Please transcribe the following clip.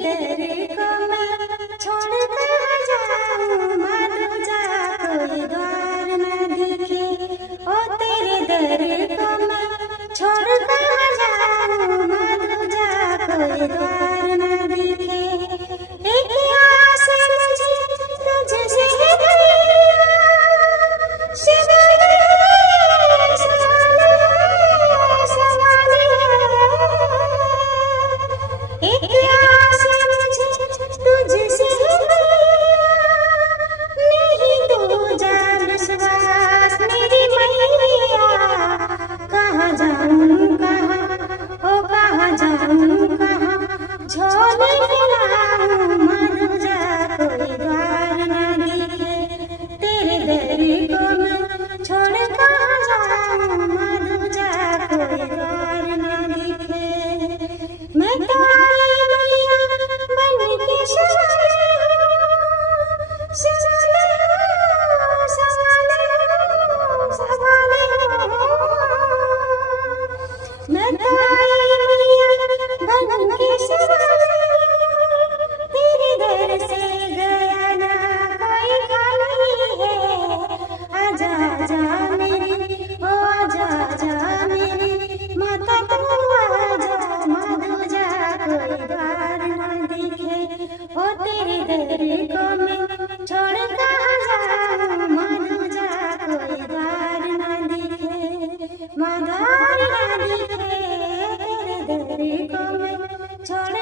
दर को मैं छोड़ कर जाऊं मधुजा कोई द्वार न दिखे। ओ तेरे दर को मैं छोड़ कर जाऊं मधुजा कोई द्वार न दिखे। एक आस मुझे तुझसे है झोले मिलाऊं मधुजा कोई द्वार न दिखे। तेरे दर को मैं छोड़ कहाँ जाऊं मधुजा कोई द्वार न दिखे। मैं तो आई मैया बन के सवाले हो, सवाले हो, सवाले हो, सवाले हो। मैं तो आई मैया बन के सवाले तेरे दर को मैं छोड़ कहाँ जाऊं मधुजा कोई द्वार न दिखे। मदार न दिखे तेरे दर को मैं छोड़